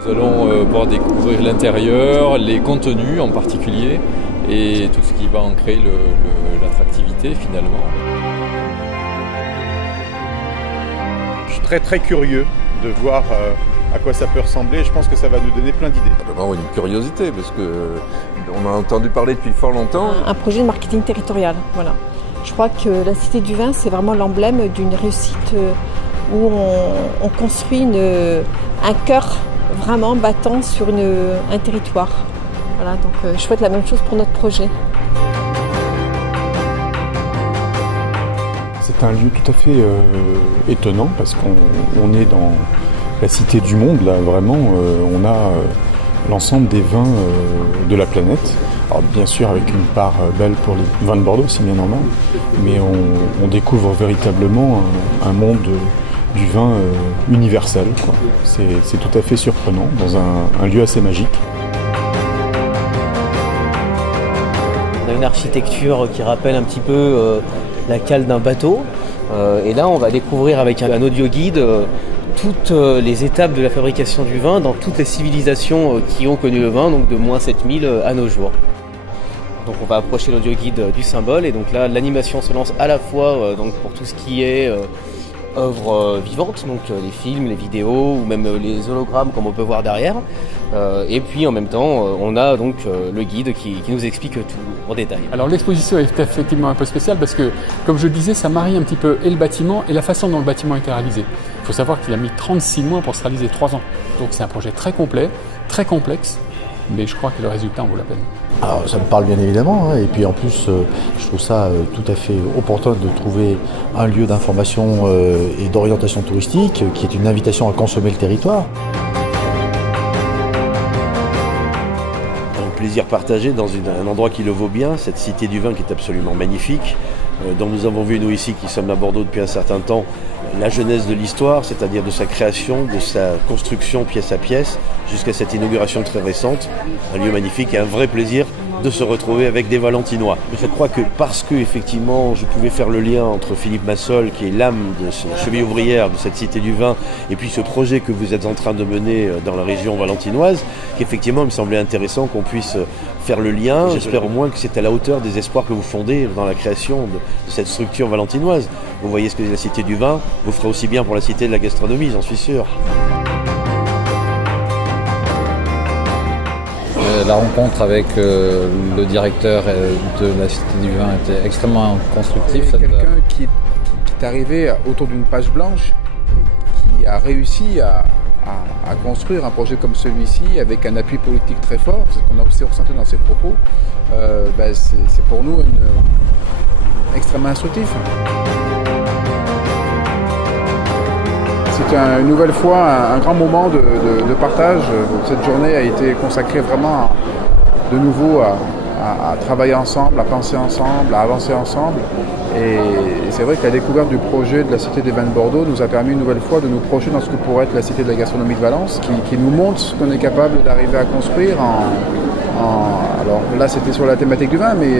Nous allons pouvoir découvrir l'intérieur, les contenus en particulier, et tout ce qui va en créer l'attractivité finalement. Je suis très curieux de voir à quoi ça peut ressembler. Je pense que ça va nous donner plein d'idées. D'abord une curiosité, parce qu'on a entendu parler depuis fort longtemps. Un projet de marketing territorial, voilà. Je crois que la Cité du Vin, c'est vraiment l'emblème d'une réussite où on construit un cœur vraiment battant sur un territoire. Voilà, donc je souhaite la même chose pour notre projet. C'est un lieu tout à fait étonnant parce qu'on est dans la cité du monde, là vraiment. On a l'ensemble des vins de la planète. Alors bien sûr avec une part belle pour les vins de Bordeaux, c'est bien normal, mais on découvre véritablement un monde du vin universel, quoi. C'est tout à fait surprenant dans un lieu assez magique. On a une architecture qui rappelle un petit peu la cale d'un bateau, et là on va découvrir avec un audio guide toutes les étapes de la fabrication du vin dans toutes les civilisations qui ont connu le vin, donc de moins 7000 à nos jours. Donc on va approcher l'audio guide du symbole, et donc là l'animation se lance à la fois donc pour tout ce qui est œuvres vivantes, donc les films, les vidéos ou même les hologrammes comme on peut voir derrière, et puis en même temps on a donc le guide qui nous explique tout en détail. Alors l'exposition est effectivement un peu spéciale parce que, comme je le disais, ça marie un petit peu et le bâtiment et la façon dont le bâtiment a été réalisé. Il faut savoir qu'il a mis 36 mois pour se réaliser, 3 ans. Donc c'est un projet très complet, très complexe, mais je crois que le résultat en vaut la peine. Alors, ça me parle bien évidemment, hein, et puis en plus je trouve ça tout à fait opportun de trouver un lieu d'information et d'orientation touristique qui est une invitation à consommer le territoire. Un plaisir partagé dans un endroit qui le vaut bien, cette cité du vin qui est absolument magnifique, dont nous avons vu nous ici qui sommes à Bordeaux depuis un certain temps la genèse de l'histoire, c'est-à-dire de sa création, de sa construction pièce à pièce, jusqu'à cette inauguration très récente. Un lieu magnifique et un vrai plaisir de se retrouver avec des Valentinois. Je crois que parce que effectivement je pouvais faire le lien entre Philippe Massol, qui est l'âme de la cheville ouvrière de cette cité du vin, et puis ce projet que vous êtes en train de mener dans la région valentinoise, qu'effectivement il me semblait intéressant qu'on puisse faire le lien. J'espère au moins que c'est à la hauteur des espoirs que vous fondez dans la création de cette structure valentinoise. Vous voyez ce que la cité du vin vous fera aussi bien pour la cité de la gastronomie, j'en suis sûr. La rencontre avec le directeur de la Cité du Vin était extrêmement constructive. C'est quelqu'un qui est arrivé autour d'une page blanche et qui a réussi à construire un projet comme celui-ci avec un appui politique très fort, c'est ce qu'on a aussi ressenti dans ses propos. C'est pour nous extrêmement instructif. C'est une nouvelle fois un grand moment de partage. Cette journée a été consacrée vraiment de nouveau à travailler ensemble, à penser ensemble, à avancer ensemble. Et c'est vrai que la découverte du projet de la Cité des Vins de Bordeaux nous a permis une nouvelle fois de nous projeter dans ce que pourrait être la Cité de la gastronomie de Valence, qui nous montre ce qu'on est capable d'arriver à construire alors là c'était sur la thématique du vin, mais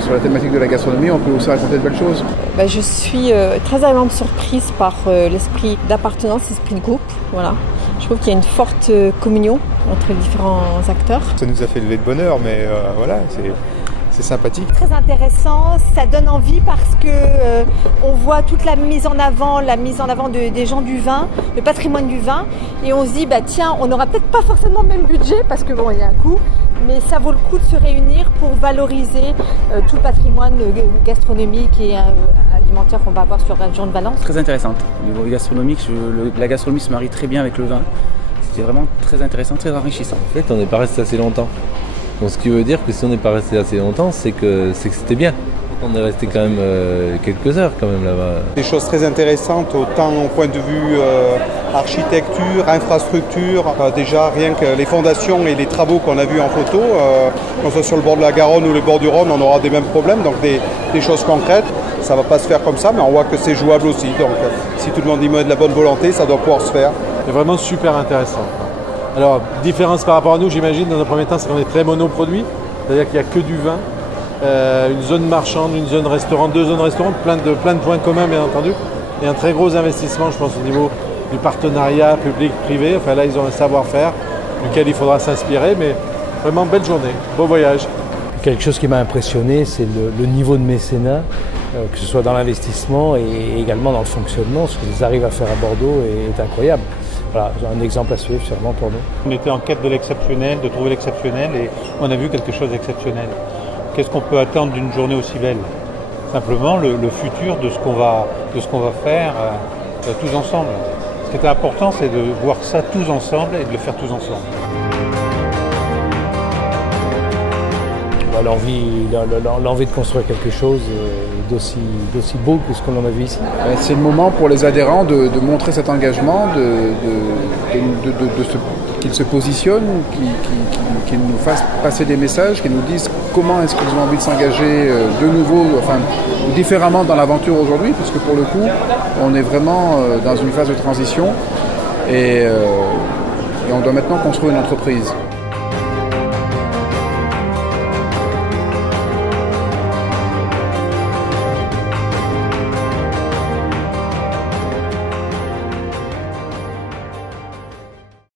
sur la thématique de la gastronomie on peut aussi raconter de belles choses. Je suis très agréablement surprise par l'esprit d'appartenance, l'esprit de groupe. Voilà. Je trouve qu'il y a une forte communion entre les différents acteurs. Ça nous a fait lever de bonheur, mais voilà, c'est sympathique. Très intéressant, ça donne envie parce que on voit toute la mise en avant des gens du vin, le patrimoine du vin, et on se dit tiens, on n'aura peut-être pas forcément le même budget parce que bon, il y a un coût, mais ça vaut le coup de se réunir pour valoriser tout le patrimoine gastronomique et alimentaire qu'on va avoir sur la région de Valence. Très intéressante. Au niveau gastronomique, la gastronomie se marie très bien avec le vin. C'était vraiment très intéressant, très enrichissant. En fait, on n'est pas resté assez longtemps. Donc, ce qui veut dire que si on n'est pas resté assez longtemps, c'est que c'était bien. On est resté quand même quelques heures quand même là-bas. Des choses très intéressantes, autant au point de vue architecture, infrastructure. Déjà rien que les fondations et les travaux qu'on a vus en photo, qu'on soit sur le bord de la Garonne ou le bord du Rhône, on aura des mêmes problèmes, donc des choses concrètes. Ça ne va pas se faire comme ça, mais on voit que c'est jouable aussi. Donc si tout le monde y met de la bonne volonté, ça doit pouvoir se faire. C'est vraiment super intéressant. Alors, différence par rapport à nous, j'imagine, dans un premier temps, c'est qu'on est très monoproduit, c'est-à-dire qu'il n'y a que du vin, une zone marchande, une zone restaurant, 2 zones restaurant, plein de points communs, bien entendu, et un très gros investissement, je pense, au niveau du partenariat public-privé. Enfin là, ils ont un savoir-faire duquel il faudra s'inspirer, mais vraiment belle journée, beau voyage. Quelque chose qui m'a impressionné, c'est le niveau de mécénat, que ce soit dans l'investissement et également dans le fonctionnement. Ce qu'ils arrivent à faire à Bordeaux est incroyable. Voilà, un exemple à suivre sûrement pour nous. On était en quête de l'exceptionnel, de trouver l'exceptionnel, et on a vu quelque chose d'exceptionnel. Qu'est-ce qu'on peut attendre d'une journée aussi belle? Simplement le futur de ce qu'on va faire tous ensemble. Ce qui était important, c'est de voir ça tous ensemble et de le faire tous ensemble. L'envie de construire quelque chose d'aussi beau que ce qu'on en a vu ici. C'est le moment pour les adhérents de montrer cet engagement, qu'ils se positionnent, qu'ils nous fassent passer des messages, qu'ils nous disent comment est-ce qu'ils ont envie de s'engager de nouveau, enfin différemment dans l'aventure aujourd'hui, parce que pour le coup, on est vraiment dans une phase de transition et on doit maintenant construire une entreprise.